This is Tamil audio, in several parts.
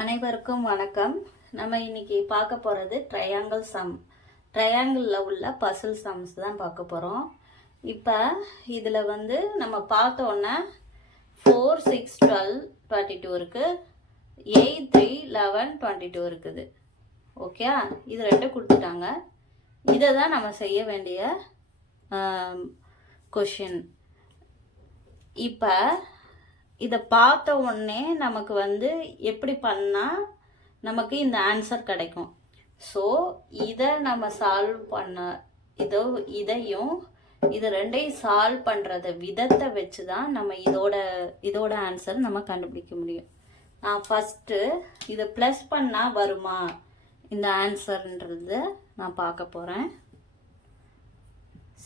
அனைவருக்கும் வணக்கம். நம்ம இன்னைக்கு பார்க்க போகிறது ட்ரையாங்கிள் சம். ட்ரையாங்கிளில் உள்ள பசில் சம்ஸ் தான் பார்க்க போகிறோம். இப்போ இதில் நம்ம பார்த்தோன்னே 4, 6, 12, 22 இருக்குது, 8, 3, 11, 22 இருக்குது. ஓகே, இது ரெண்டு கொடுத்துட்டாங்க. இதை தான் நம்ம செய்ய வேண்டிய கொஷின். இப்போ இதை பார்த்த உடனே நமக்கு எப்படி பண்ணால் நமக்கு இந்த ஆன்சர் கிடைக்கும். ஸோ இதை நம்ம சால்வ் பண்ண இதையும் இது ரெண்டையும் சால்வ் பண்ணுறத விதத்தை வச்சு தான் நம்ம இதோட ஆன்சர் நம்ம கண்டுபிடிக்க முடியும். நான் ஃபஸ்ட்டு இதை ப்ளஸ் பண்ணால் வருமா இந்த ஆன்சர்ன்றது நான் பார்க்க போகிறேன்.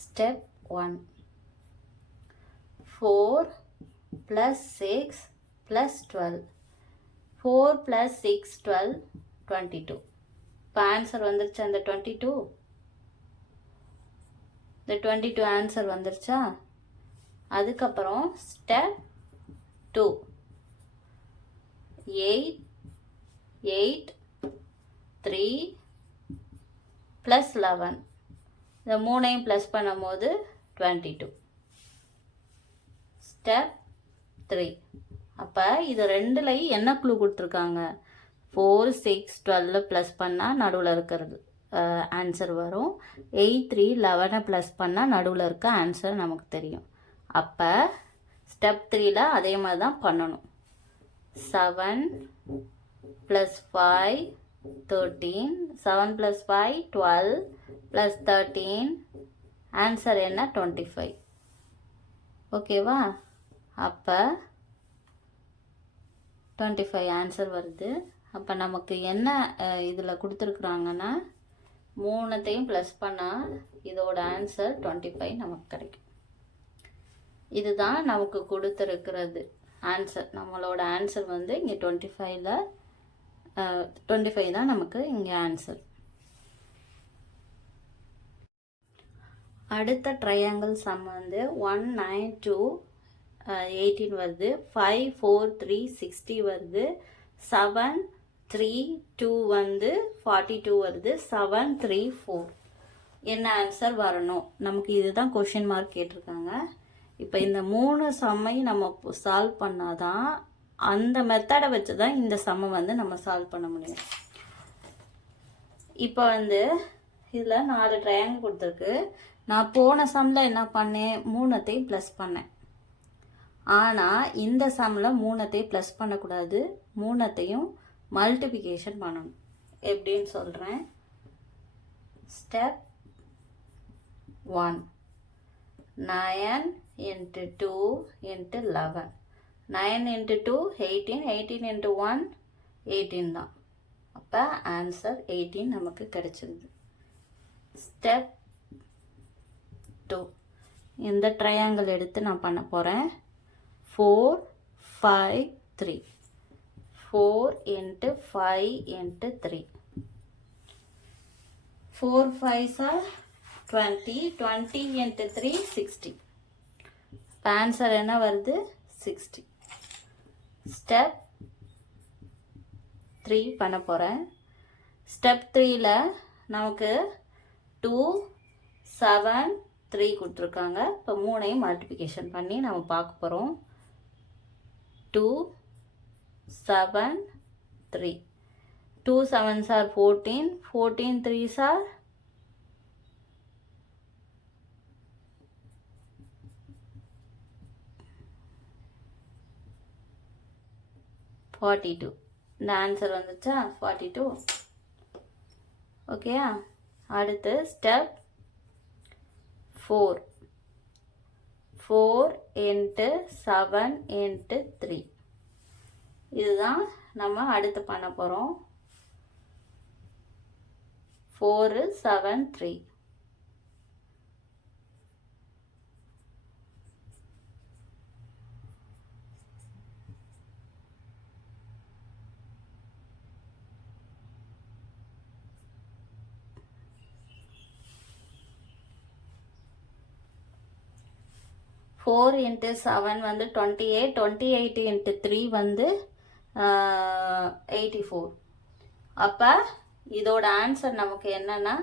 Step 1, 4 plus 6 plus 12. 4 plus 6, 12, 22. இப்போ ஆன்சர் வந்துருச்சா? அந்த 22 இந்த 22 ஆன்சர் வந்துருச்சா? அதுக்கப்புறம் ஸ்டெப் 2, 8, 8, 3 plus 11. இந்த மூணையும் ப்ளஸ் பண்ணும் போது 22. ஸ்டெப் 3. அப்போ இது ரெண்டுலையும் என்ன க்ளூ கொடுத்துருக்காங்க? 4, 6, 12 ப்ளஸ் பண்ணால் நடுவில் இருக்கிறது ஆன்சர் வரும். 8, 3, 11 ப்ளஸ் பண்ணால் நடுவில் இருக்க ஆன்சர் நமக்கு தெரியும். அப்போ ஸ்டெப் 3ல் அதே மாதிரி தான் பண்ணணும். 7 + 5, 13. 7 + 5, 12 + 13. ஆன்சர் என்ன? 25. ஓகேவா? அப்போ 25 ஆன்சர் வருது. அப்போ நமக்கு என்ன இதில் கொடுத்துருக்குறாங்கன்னா, மூணுத்தையும் ப்ளஸ் பண்ணால் இதோட ஆன்சர் 25 நமக்கு கிடைக்கும். இதுதான் நமக்கு கொடுத்துருக்கிறது ஆன்சர். நம்மளோட ஆன்சர் இங்கே 25 தான் நமக்கு இங்கே ஆன்சர். அடுத்த ட்ரையாங்கிள் சம் 1, 9, 2, 18 வருது. 5, 4, 3, 60 வருது. 7, 3, 2 42 வருது. 7, 3, 4. என்ன ஆன்சர் வரணும்? நமக்கு இதுதான் கொஷின் மார்க் கேட்டிருக்காங்க. இப்போ இந்த 3 சம்மையும் நம்ம சால்வ் பண்ணாதான், அந்த மெத்தடை வச்சு தான் இந்த சம்மை நம்ம சால்வ் பண்ண முடியும். இப்போ இதில் 4 ட்ரையாங்கிள் கொடுத்துருக்கு. நான் போன சம்மில் என்ன பண்ணேன்? 3த்தையும் ப்ளஸ் பண்ணேன். ஆனால் இந்த சம்மில் 3த்தையும் ப்ளஸ் பண்ணக்கூடாது, 3த்தையும் மல்டிப்ளிகேஷன் பண்ணணும். எப்படின்னு சொல்கிறேன். ஸ்டெப் 1, 9 × 2 × 11. 9 × 2 18. 18 × 1 18 தான். அப்போ ஆன்சர் 18 நமக்கு கிடைச்சிருது. ஸ்டெப் 2, இந்த ட்ரையாங்கிள் எடுத்து நான் பண்ண போகிறேன். 4, 5, 3. 4 × 5 × 3. 4 5s are 20. 20 × 3 60. ஆன்சர் என்ன வருது? 60. ஸ்டெப் 3 பண்ண போகிறேன். ஸ்டெப் 3ல் நமக்கு 2, 7, 3 கொடுத்துருக்காங்க. இப்போ 3ஐயும் மல்டிப்ளிகேஷன் பண்ணி நம்ம பார்க்க போகிறோம். 2, 7, 3. 2 7s are 14. 14 3s are 42. இந்த ஆன்சர் வந்துச்சா? 42. ஓகேயா? அடுத்து ஸ்டெப் 4. 4 × 7 × 3. இதுதான் நம்ம அடுத்து பண்ண போகிறோம். 4, 7, 3. 4 × 7 28. 28 × 3 30. 84. அப்போ இதோட ஆன்சர் நமக்கு என்னன்னா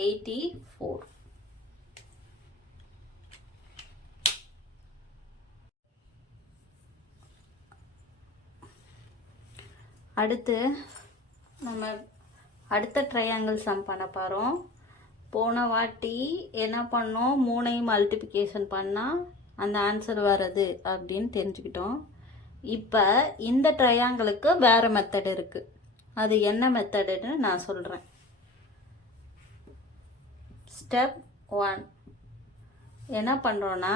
84. அடுத்து நம்ம அடுத்த ட்ரையாங்கிள் சம் பண்ண போகிறோம். போன வாட்டி என்ன பண்ணோம், 3ஐயும் மல்டிப்ளிகேஷன் பண்ணால் அந்த ஆன்சர் வர்றது அப்படின்னு தெரிஞ்சுக்கிட்டோம். இப்போ இந்த ட்ரையாங்கிளுக்கு வேறு மெத்தட் இருக்குது. அது என்ன மெத்தடுன்னு நான் சொல்கிறேன். ஸ்டெப் 1 என்ன பண்ணுறோன்னா,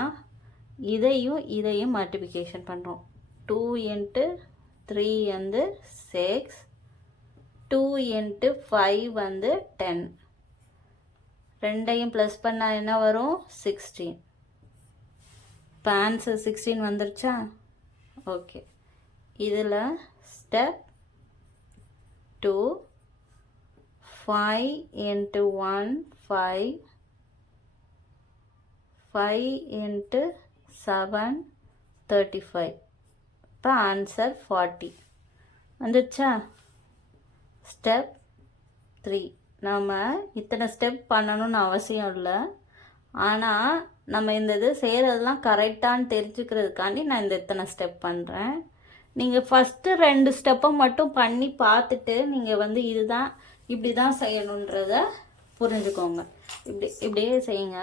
இதையும் மல்டிப்ளிகேஷன் பண்ணுறோம். 2 × 3 வந்து 6, 2 × 5 வந்து 10. ரெண்டையும் ப்ளஸ் பண்ணால் என்ன வரும், 16. இப்போ ஆன்சர் 16 வந்துருச்சா? ஓகே. இதில் ஸ்டெப் 2, 5 × 1 5, 5 × 7 35. இப்போ ஆன்சர் 40 வந்துடுச்சா? ஸ்டெப் 3 நம்ம இத்தனை ஸ்டெப் பண்ணணும்னு அவசியம் இல்லை. ஆனால் நம்ம இந்த இது செய்கிறதெல்லாம் கரெக்டானு தெரிஞ்சுக்கிறதுக்காண்டி நான் இத்தனை ஸ்டெப் பண்ணுறேன். நீங்கள் ஃபஸ்ட்டு 2 ஸ்டெப்பை மட்டும் பண்ணி பார்த்துட்டு நீங்கள் வந்து இதுதான் இப்படி தான் செய்யணுன்றத புரிஞ்சுக்கோங்க. இப்படியே செய்யுங்க.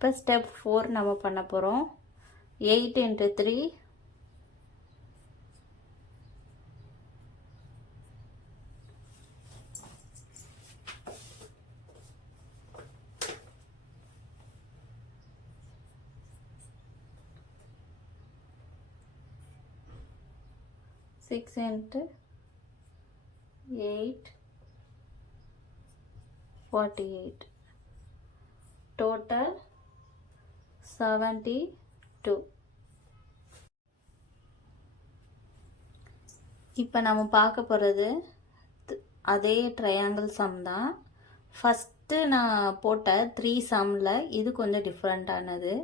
இப்போ ஸ்டெப் 4 நம்ம பண்ண போகிறோம். 8 × 3 6 × 8 48. Total 72. இப்போ நம்ம பார்க்க போகிறது அதே ட்ரையாங்கிள் சம் தான். ஃபஸ்ட்டு நான் போட்ட 3 சம்மில் இது கொஞ்சம் டிஃப்ரெண்ட்டானது.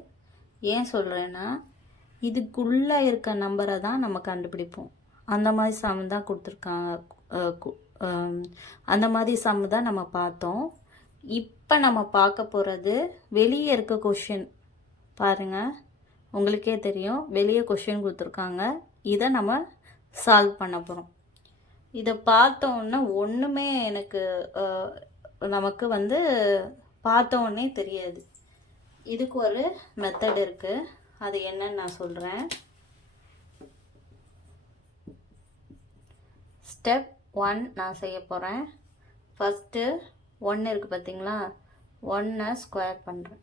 ஏன் சொல்கிறேன்னா, இதுக்குள்ளே இருக்க நம்பரை தான் நம்ம கண்டுபிடிப்போம். அந்த மாதிரி சம் தான் கொடுத்துருக்காங்க. அந்த மாதிரி சம் தான் நம்ம பார்த்தோம். இப்போ நம்ம பார்க்க போகிறது வெளியே இருக்க கொஷின். பாருங்கள், உங்களுக்கே தெரியும், வெளியே கொஷின் கொடுத்துருக்காங்க. இதை நம்ம சால்வ் பண்ண போகிறோம். இதை பார்த்தோன்னே ஒன்றுமே நமக்கு வந்து பார்த்தோன்னே தெரியாது. இதுக்கு ஒரு மெத்தட் இருக்குது. அது என்னன்னு நான் சொல்கிறேன். ஸ்டெப் 1 நான் செய்ய போகிறேன். ஃபஸ்ட்டு 1 இருக்குது பார்த்தீங்களா, 1ஐ ஸ்கொயர் பண்ணுறேன்.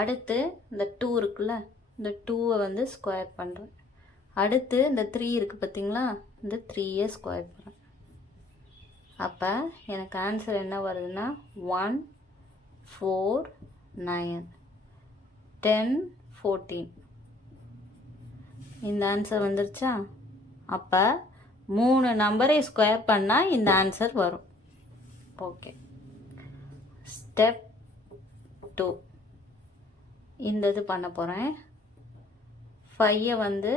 அடுத்து இந்த 2 இருக்குல்ல, இந்த 2ஐ வந்து ஸ்கொயர் பண்ணுறேன். அடுத்து இந்த 3 இருக்குது பார்த்தீங்களா, இந்த 3ஐ ஸ்கொயர் பண்ணுறேன். அப்போ எனக்கு ஆன்சர் என்ன வருதுன்னா 1 4 9 10 14. இந்த ஆன்சர் வந்துருச்சா? அப்போ 3 நம்பரை ஸ்கொயர் பண்ணால் இந்த ஆன்சர் வரும். ஓகே. ஸ்டெப் 2 இந்த இது பண்ண போகிறேன். 5ஐ வந்து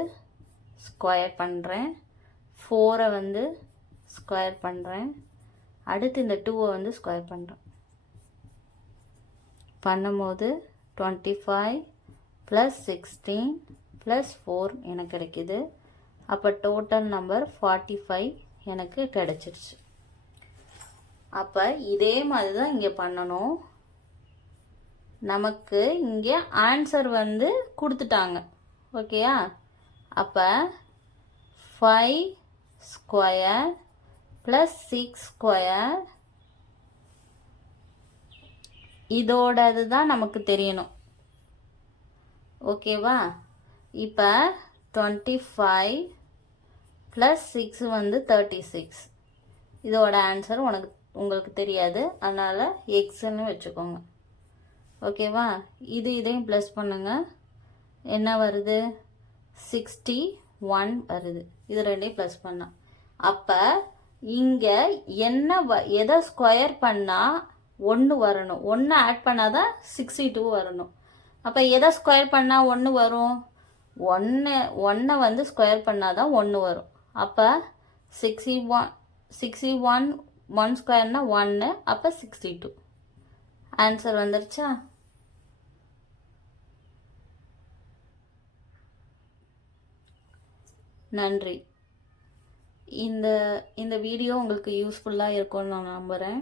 ஸ்கொயர் பண்ணுறேன். 4ஐ வந்து ஸ்கொயர் பண்ணுறேன். அடுத்து இந்த 2ஐ வந்து ஸ்கொயர் பண்ணுறேன். பண்ணும்போது 25 + 16 + 4 எனக்கு கிடைக்கிது. அப்போ டோட்டல் நம்பர் 45 எனக்கு கிடச்சிருச்சு. அப்போ இதே மாதிரி தான் இங்கே பண்ணணும். நமக்கு இங்கே ஆன்சர் வந்து கொடுத்துட்டாங்க. ஓகேயா? அப்போ 5 ஸ்கொயர் + 6 ஸ்கொயர் இதோடது தான் நமக்கு தெரியணும். ஓகேவா? இப்போ 25 ப்ளஸ் 6 வந்து 36. இதோட ஆன்சர் உங்களுக்கு தெரியாது, அதனால் எக்ஸ்ன்னு வச்சுக்கோங்க. ஓகேவா? இதையும் ப்ளஸ் பண்ணுங்க. என்ன வருது? 61 வருது. இது ரெண்டையும் ப்ளஸ் பண்ணால் அப்போ இங்கே எதை ஸ்கொயர் பண்ணால் 1 வரணும், 1 ஆட் பண்ணால் தான் 62 வரணும். அப்போ எதை ஸ்கொயர் பண்ணால் 1 வரும்? 1 வந்து ஸ்கொயர் பண்ணால் தான் 1 வரும். அப்போ 61 1 ஸ்கொயர்னா 1, அப்போ 62. ஆன்சர் வந்துருச்சா? நன்றி. இந்த வீடியோ உங்களுக்கு யூஸ்ஃபுல்லாக இருக்கும்னு நான் நம்புகிறேன்.